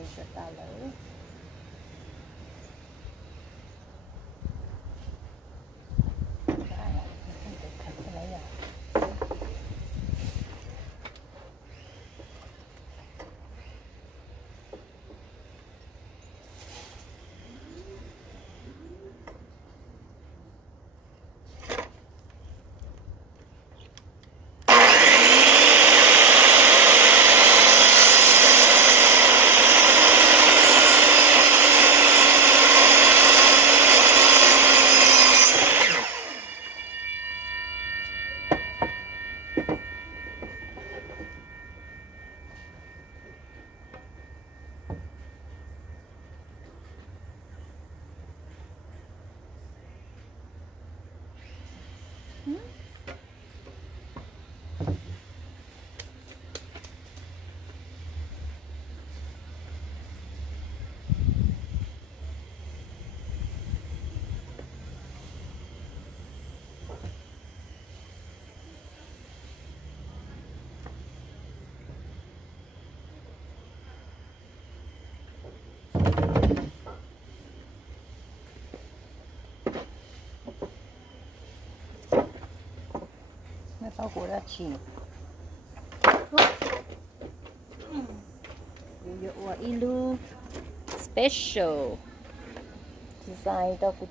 $1. Sao của đã chỉ của ilu special design đó của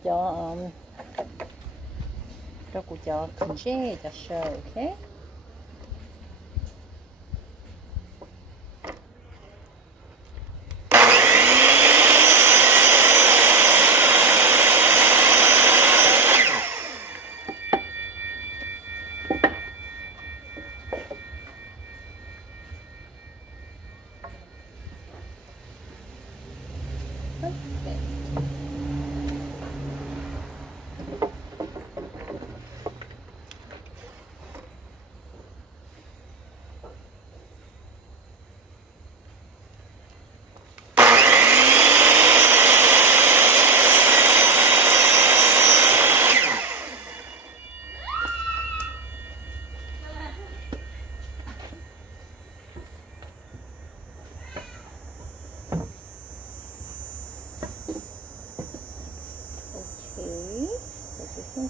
cho conche cho show, okay?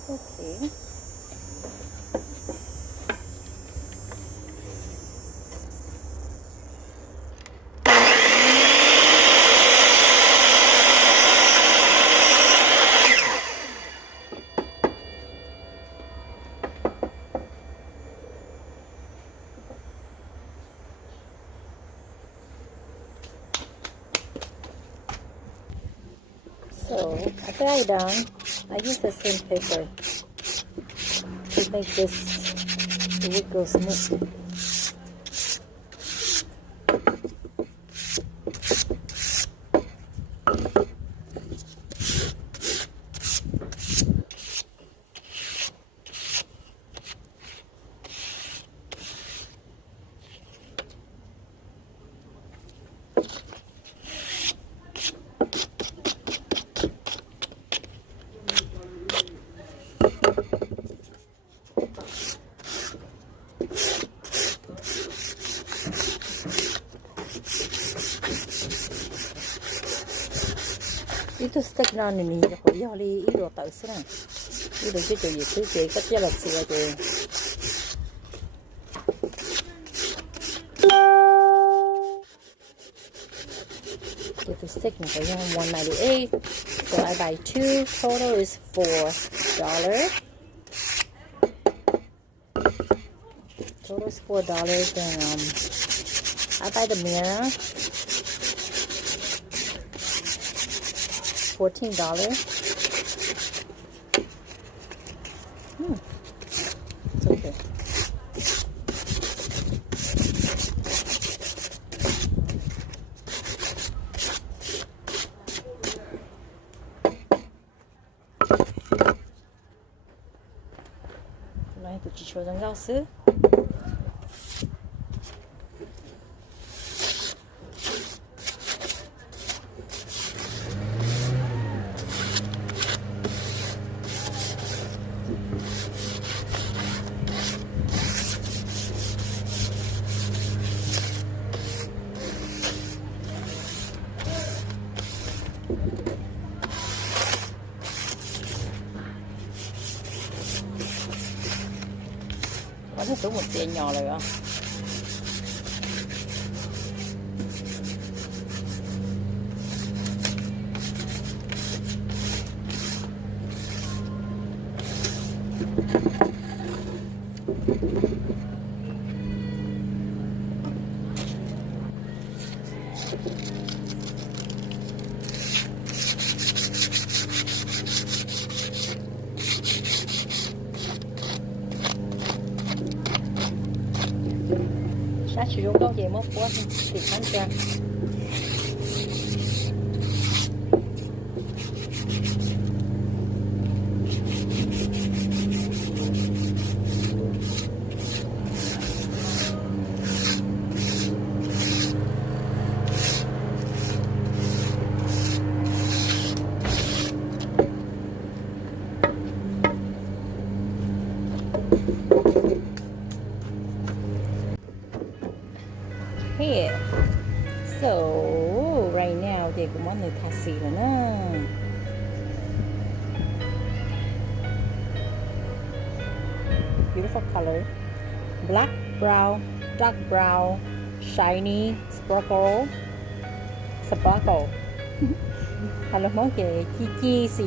Okay. So after I done, I use the same paper to make this wiggle smooth. Itu stek na ni ni ko yo li iro ta sra iro je je su je ka ya la su je the stick na ko 198, so I buy 2, total is $4. Total is $4. Then I buy the mirror, $14. It's okay.来，不去求人告诉。tốt một xe nhỏ rồi ạ. Sát sử dụng đâu vậy mất quá thì khán trang. Here. So right now thì cũng món người thà xì rồi đó. Beautiful color. Black, brown, dark brown, shiny, sparkle. Hay là món kìa chi xì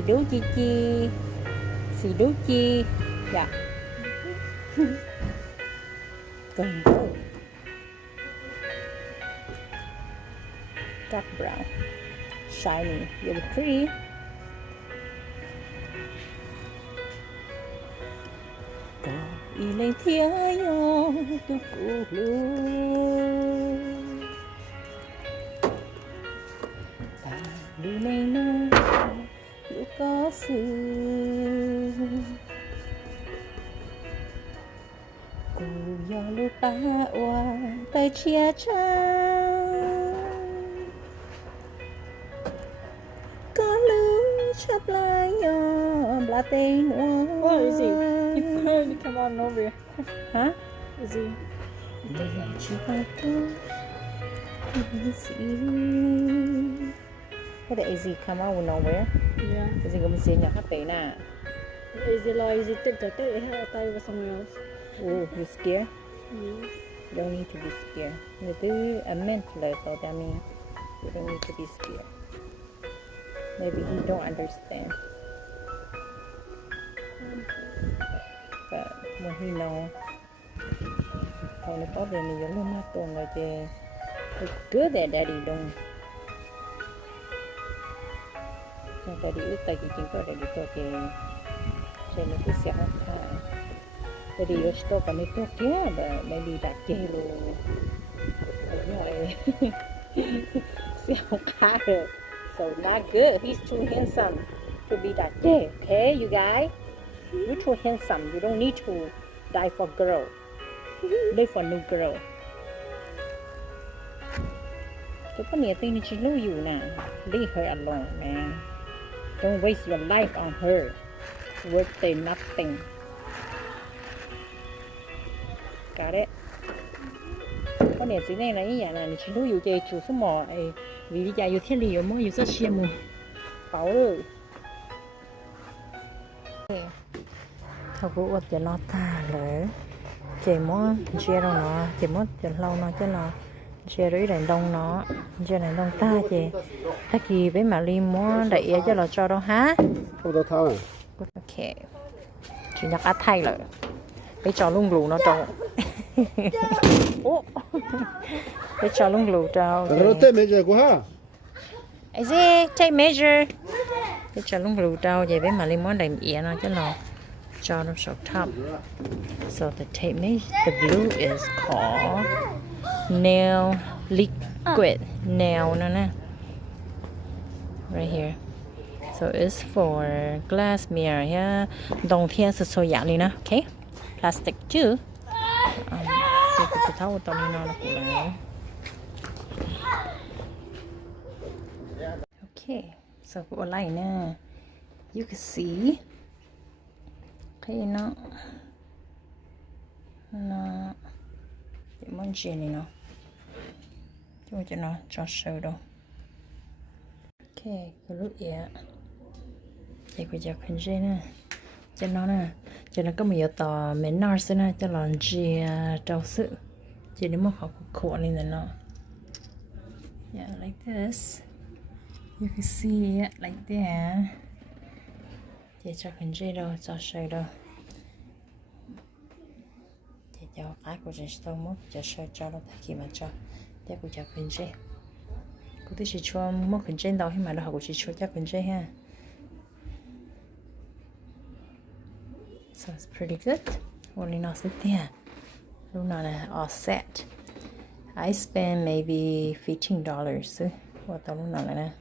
đú chi. Dạ. Cần go. Dark brown, shiny, really pretty. Có ý lên thiên yo tu cụ lu, ta lu này nó lu có sự, cụ yo lu ba oa tới chia cha. Chop lại nhỏ là tên oa. What is he? You come on over here. Huh? Is he? What the easy come out of nowhere? Yeah. Is he gonna say nhỏ hấp bể nè? Is he like, is he take it? I thought it was somewhere else. Oh, you scared? Yes. You don't need to be scared. You do a mental, so that means you don't need to be scared. Maybe he don't understand. But when he know, how the problem is, you know, don't like it's good that daddy don't. So daddy ước tay chỉ có daddy tốt cái, cho nên cứ xéo ha. Daddy ước tốt cái này tốt kia, but maybe that kia luôn. Rồi, xéo khá được. So not good. He's too handsome to be that gay. Okay, you guys? You're too handsome. You don't need to die for girl. Live for new girl. Cái con này tên chỉ lưu you nè. Leave her alone, man. Don't waste your life on her. Worth nothing. Got it? Con này chỉ này là ý vậy nè. Chỉ lưu you chơi chủ số mò. Vì bây giờ yêu thiên lý mà yêu rất羡慕 bảo rồi thằng vũ cho nó ta lỡ chỉ muốn chia đâu nó chỉ muốn cho lâu nó cho nó chia rồi đèn đông nó chia đèn đông ta chị ta kỳ với mà li muốn đẩy cho nó cho đâu hả ok chỉ nhắc á thay rồi cái trò lung lù nó trâu cái trò lung lù trâu ấy gì take measure cái trò lung lù trâu vậy với mà li muốn đẩy ỉa nó cho nó cho nó sọc top. So the tape measure, the glue is called nail liquid nail no nè right here. So it's for glass mirror ha. Đông thiên sự sôi dạng đi nè, okay? Plastic too. Cái thau tao đi nó cũng là. Okay, so for like nè, you can see. Thấy nó cái món gì này nó chúng cho nó cho sâu đâu. Ok, cái lúc vậy thì bây giờ khẩn gì nè cho nó nè cho nó có một tờ mến nار xí này cho là gì trâu sự chỉ đến một học khổ lên là nó yeah like this you can see it like that chị cho hình gì đâu cho sợi đâu chị cho cái của chị đâu mất cho sợi cho nó khi mà cho để của cho hình gì cô tôi chỉ cho mất hình gì đâu hay mà đâu học của chị cho chắc hình gì ha. So it's pretty good. Only not sit there. Luna all set. I spent maybe $15. What the Luna?